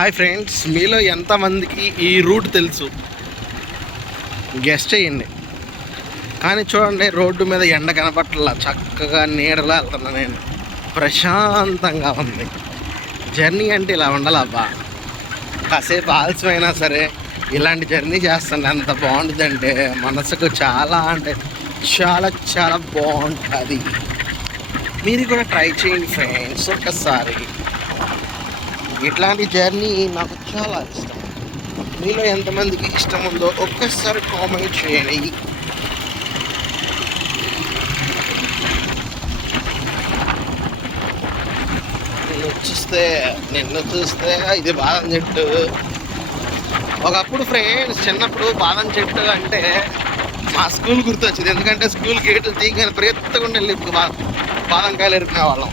Hi friends, మీలో ఎంతమందికి ఈ రూట్ తెలుసు? గెస్ట్ చేయండి. కానీ చూడండి, రోడ్డు మీద ఎండ కనపట్ల, చక్కగా నీడలా వెళ్తున్నా నేను. ప్రశాంతంగా ఉంది. జర్నీ అంటే ఇలా ఉండాలబ్బా. కాసేపు ఆలస్యమైనా సరే ఇలాంటి జర్నీ చేస్తాను. ఎంత బాగుంటుందంటే మనసుకు చాలా అంటే చాలా చాలా బాగుంటుంది. మీరు కూడా ట్రై చేయండి ఫ్రెండ్స్ ఒక్కసారి. ఇట్లాంటి జర్నీ నాకు చాలా ఇష్టం. మీలో ఎంతమందికి ఇష్టం ఉందో ఒక్కసారి కామెంట్ చేయండి. నిన్ను చూస్తే ఇది బాదం చెట్టు. ఒకప్పుడు ఫ్రెండ్స్, చిన్నప్పుడు బాదం చెట్టు అంటే మా స్కూల్ గుర్తొచ్చింది. ఎందుకంటే స్కూల్ గేట్లు తీయగానే ప్రయత్నంగా వెళ్ళి బాదం కాయలు ఎరుకునే వాళ్ళం.